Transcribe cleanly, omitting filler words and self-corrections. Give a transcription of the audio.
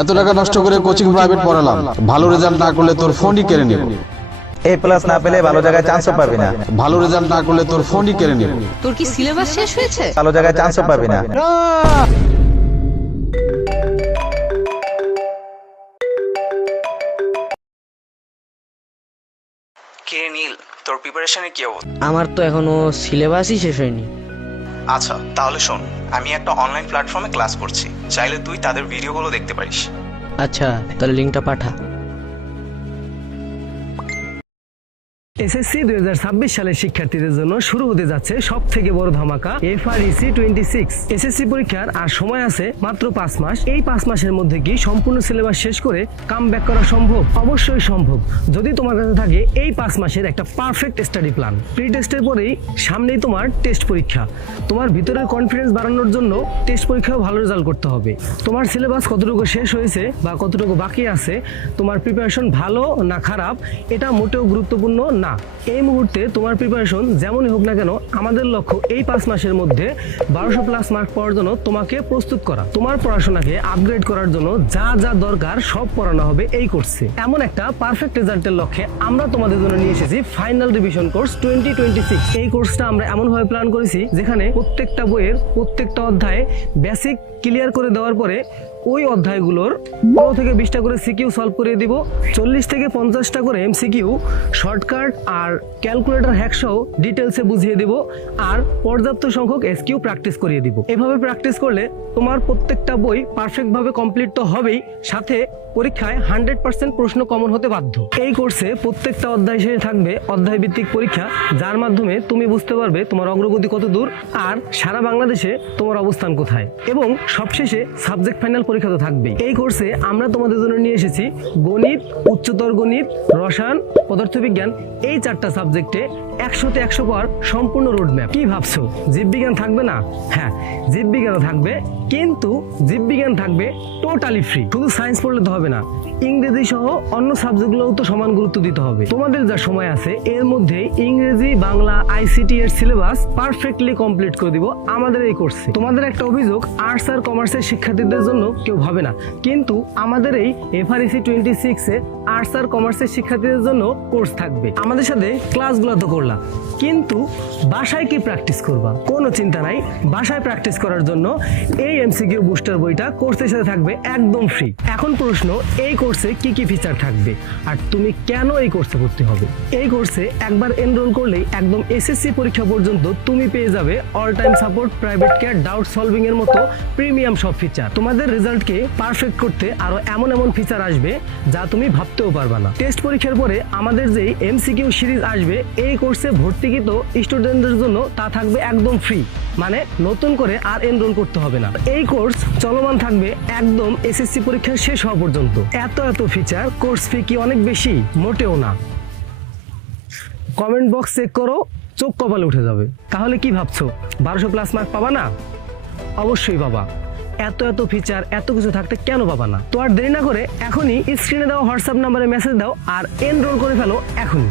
এত টাকা নষ্ট করে কোচিং প্রাইভেট পড়ালাম, ভালো রেজাল্ট না করলে তোর ফোনই কেড়ে নেব। A+ না পেলে ভালো জায়গায় চান্সও পাবি না। ভালো রেজাল্ট না করলে তোর ফোনই কেড়ে নেব। তোর কি সিলেবাস শেষ হয়েছে? ভালো জায়গায় চান্সও পাবি না। কে নীল, তোর প্রিপারেশনের কি অবস্থা? আমার তো এখনো সিলেবাসই শেষ হয়নি। আচ্ছা তাহলে শোন, আমি একটা অনলাইন প্ল্যাটফর্মে ক্লাস করছি, চাইলে তুই তাদের ভিডিওগুলো দেখতে পারিস। আচ্ছা তাহলে লিঙ্কটা পাঠা। এসএসসি 2026 সালের শিক্ষার্থীদের জন্য শুরু হতে যাচ্ছে সব থেকে বড় ধামাকা FREC 26। এসএসসি পরীক্ষার আর সময় আছে মাত্র 5 মাস। এই 5 মাসের মধ্যে কি সম্পূর্ণ সিলেবাস শেষ করে কামব্যাক করা সম্ভব? অবশ্যই সম্ভব, যদি তোমার কাছে থাকে এই 5 মাসের একটা পারফেক্ট স্টাডি প্ল্যান। প্রি টেস্টের পরেই সামনেই তোমার টেস্ট পরীক্ষা। তোমার ভিতরের কনফিডেন্স বাড়ানোর জন্য টেস্ট পরীক্ষাও ভালো রেজাল্ট করতে হবে। তোমার সিলেবাস কতটুকু শেষ হয়েছে বা কতটুকু বাকি আছে, তোমার প্রিপারেশন ভালো না খারাপ, এটা মোটেও গুরুত্বপূর্ণ না। এই মুহূর্তে তোমার প্রিপারেশন যেমনই হোক না কেন, আমাদের লক্ষ্য এই 5 মাসের মধ্যে 1200+ মার্ক পাওয়ার জন্য তোমাকে প্রস্তুত করা। তোমার পড়াশোনাকে আপগ্রেড করার জন্য যা যা দরকার সব পড়ানো হবে এই কোর্সে। এমন একটা পারফেক্ট রেজাল্টের লক্ষ্যে আমরা তোমাদের জন্য নিয়ে এসেছি ফাইনাল রিভিশন কোর্স 2026। এই কোর্সটা আমরা এমনভাবে প্ল্যান করেছি যেখানে প্রত্যেকটা বইয়ের প্রত্যেকটা অধ্যায়ে বেসিক ক্লিয়ার করে দেওয়ার পরে ওই অধ্যায়গুলোর 15 থেকে 20টা করে সিকিউ সলভ করে দিব, 40 থেকে 50টা করে এমসিকিউ, শর্টকাট আর ক্যালকুলেটর হ্যাক সহ ডিটেলসে বুঝিয়ে দিব, আর পর্যাপ্ত সংখ্যক এসকিউ প্র্যাকটিস করিয়ে দিব। এভাবে প্র্যাকটিস করলে তোমার প্রত্যেকটা বই পারফেক্টভাবে কমপ্লিট তো হবেই, সাথে পরীক্ষায় 100% প্রশ্ন কমন হতে বাধ্য। এই কোর্সে প্রত্যেকটা অধ্যায় শেষে থাকবে অধ্যায় ভিত্তিক পরীক্ষা, যার মাধ্যমে তুমি বুঝতে পারবে তোমার অগ্রগতি কত দূর আর সারা বাংলাদেশে তোমার অবস্থান কোথায়। এবং সবশেষে সাবজেক্ট ফাইনাল পরীক্ষা তো থাকবেই। এই কোর্সে আমরা তোমাদের জন্য নিয়ে এসেছি গণিত, উচ্চতর গণিত, রসায়ন, পদার্থবিজ্ঞান, এই 4টা সাবজেক্টে 100তে 100 পাওয়ার সম্পূর্ণ রোডম্যাপ। কি ভাবছো জীববিজ্ঞান থাকবে না? হ্যাঁ, জীববিজ্ঞানও থাকবে, কিন্তু জীববিজ্ঞান থাকবে টোটালি ফ্রি। শুধু সায়েন্স পড়লে তো হবে না, ইংরেজি সহ অন্য সাবজেক্টগুলোও তো সমান গুরুত্ব দিতে হবে। তোমাদের যা সময় আছে এর মধ্যে ইংরেজি, বাংলা, ICT এর সিলেবাস পারফেক্টলি কমপ্লিট করে দিব আমাদের এই কোর্সে। তোমাদের একটা অভিযোগ, আর্টস আর কমার্সের শিক্ষার্থীদের জন্য কেউ ভাবে না, কিন্তু আমাদের এই FREC 26 এ আর্টস আর কমার্সের শিক্ষার্থীদের জন্য কোর্স থাকবে। আমাদের সাথে ক্লাসগুলো তো করলা, কিন্তু বাসায় কি প্র্যাকটিস করবা? কোনো চিন্তা নাই, বাসায় প্র্যাকটিস করার জন্য এই MCQ বুস্টার বইটা কোর্সের সাথে থাকবে একদম ফ্রি। এখন প্রশ্ন, এই কোর্সে কি কি ফিচার থাকবে আর তুমি কেন এই কোর্সে ভর্তি হবে? এই কোর্সে একবার এনরোল করলেই একদম SSC পরীক্ষা পর্যন্ত তুমি পেয়ে যাবে all time support, private care, doubt solving এর মতো প্রিমিয়াম সব ফিচার। তোমাদের রেজাল্টকে পারফেক্ট করতে আরো এমন এমন ফিচার আসবে যা তুমি ভাবতেও পারবা না। টেস্ট পরীক্ষার পরে আমাদের যে MCQ সিরিজ আসবে এই কোর্সে ভর্তিকৃত স্টুডেন্টদের জন্য তা থাকবে একদম ফ্রি, মানে নতুন করে আর এনরোল করতে হবে না। এই কোর্স চলমান থাকবে একদম SSC পরীক্ষা শেষ হওয়া পর্যন্ত। এত ফিচার, কোর্স ফি কি অনেক বেশি? মোটেও না। কমেন্ট বক্স চেক করো, চোখ কপালে উঠে যাবে। তাহলে কি ভাবছো 1200+ মার্ক পাবা না? অবশ্যই পাবা। এত ফিচার, এত কিছু থাকতে কেন পাবা না? তো আর দেরি না করে এখনই স্ক্রিনে দেওয়া হোয়াটসঅ্যাপ নাম্বারে মেসেজ দাও আর এনরোল করে ফেলো এখনই।